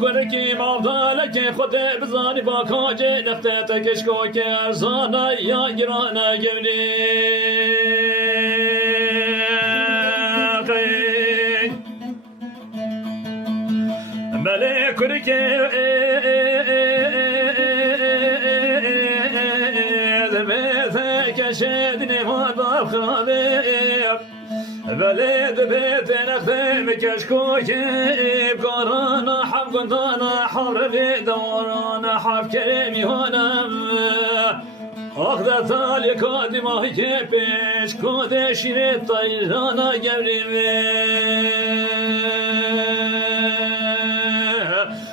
گرکی مافدال که خود بزانی با کاج نخته تکشکو که ارزانه یا گرانه گولی ملک گرکی دمیت کشد نماد بخرابه بلد بيت نخفي مكشكوكي بقرانا حب قندانا حر في دورانا حب كريمي هنا أخذ ثالي كادي ما هي كيبش كودي شريط طيرانا قبلي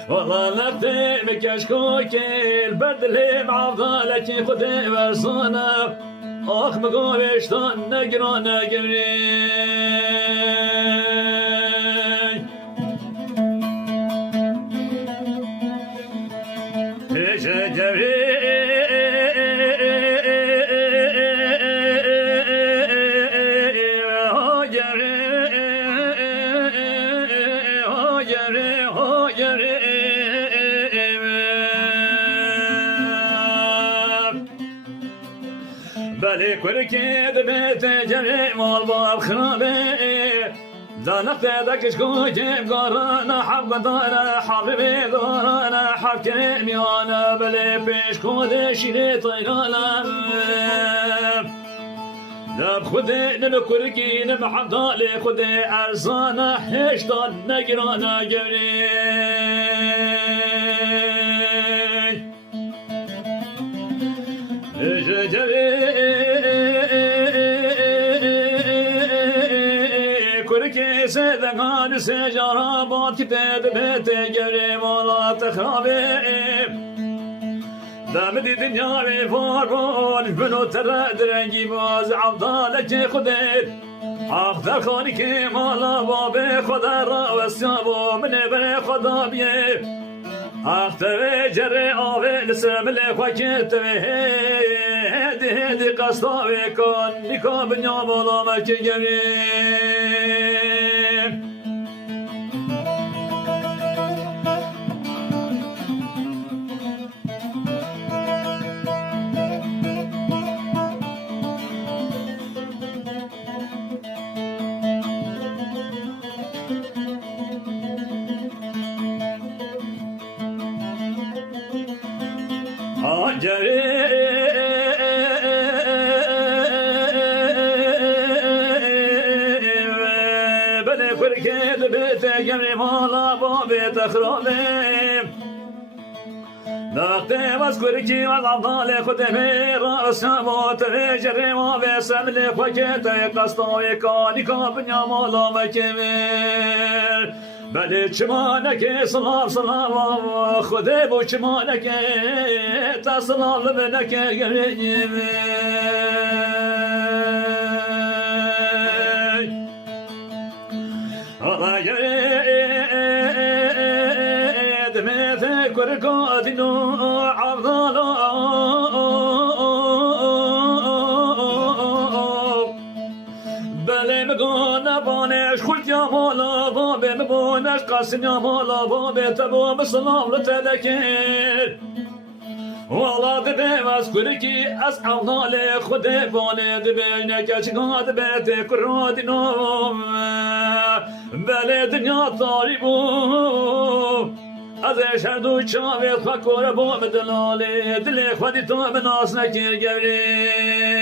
والله لفتي مكشكوكي البرد اللي معضالك خدي برصانا آخ مقابشتان نگرانه گری پیشه گری كركي دبيت جري مال باب خرابي دانك داكش كوكي بقرانا حب دارا حبيبي دارا حب كريمي انا بلي بيش كودي شري طيرانا نب خدي نب كركي نب حضالي خدي ارزانا هشتان نقرانا جري سيدنا سجارة بات كتاب بيت جري ولا تخربي دامدي دنيا بفاربول بنو ترى درنجي باز عبدالك خدير أخذ خانك مالا بابي خدر وسيابو من بني خدا بيه أخذ جري آوي لسم لخوكت هدي هدي قصاوي كون نكا بنيا بولا مكي جري بني كركيد بيت جمري مالا بابي تخرالي ناقتي مسكركي والعضالي خدمي رأس موت جري ما بيسملي خوكيتي قصطوي كاني كابنيا مالا مكمير بلي چمانك صلاف صلاف خدي بو چمانك تصلاف لبنك قريب الله يريد ميث كركاتنو عبدالو بلي مقونا بانش خلت يا مولا بابي مبونش قاسم يا مولا بابي تبو بصلاف لتلكير والله دبي مسكركي أسعى ضالي خدي باني دبينك شقاد بيتي كرادي نوم بلي دنيا طالبو از شهدو چاوید خاکور با مدلاله دل خودی تو به ناس نکر گریم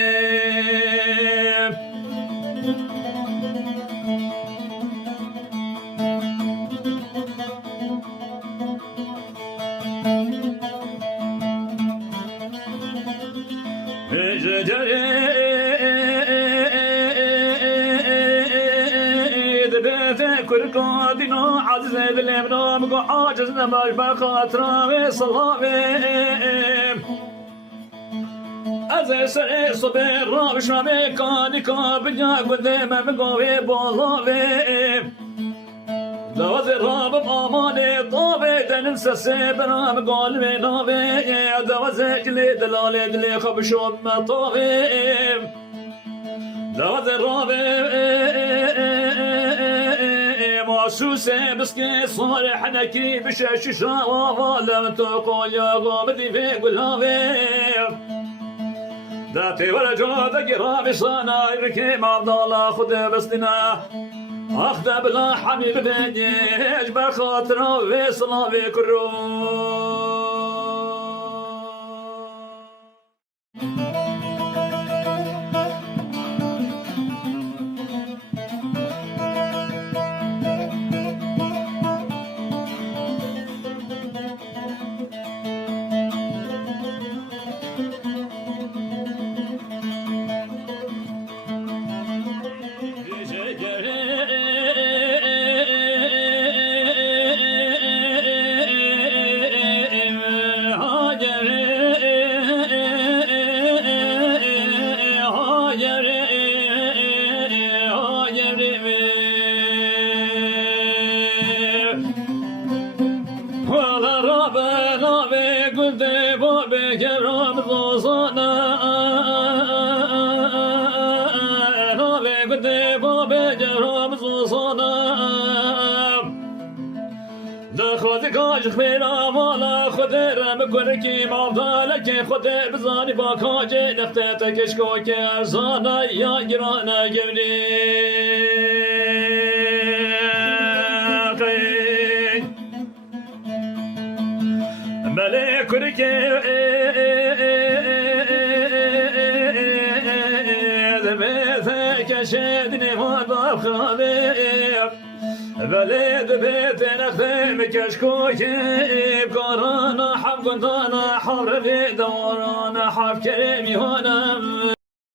کرکادینا عزیز دلم نام گو عاجز نباش بخاطرم سلامم از سر صبح رابش را بکانی کا بجا گدم مگوی بالاوم دواز رابم آمانه طابه دنم سسه برام قالب نابه دواز جلی دلاله دلی خب شب مطاوم دواز رابم محسوسه بس که صالح نکی بشه ششا لم تقول يا غامدي في قلابي ذاتي ولا جودك رامي صانا يركيم عبد الله خد بسنا اخذ بلا حبيب بني اجبر خاطره في صلابي كرو کاج خیرا مالا خود رم کنه کی مافدال که خود بزانی با کاج نفته تکش کو که ارزانه یا گرانه گوری بله کنه که دمه کشد نماد با خاله بلد بيت نخيم كشكوكي بقرانا حب قندانا حر في دورانا حب كريمي هنا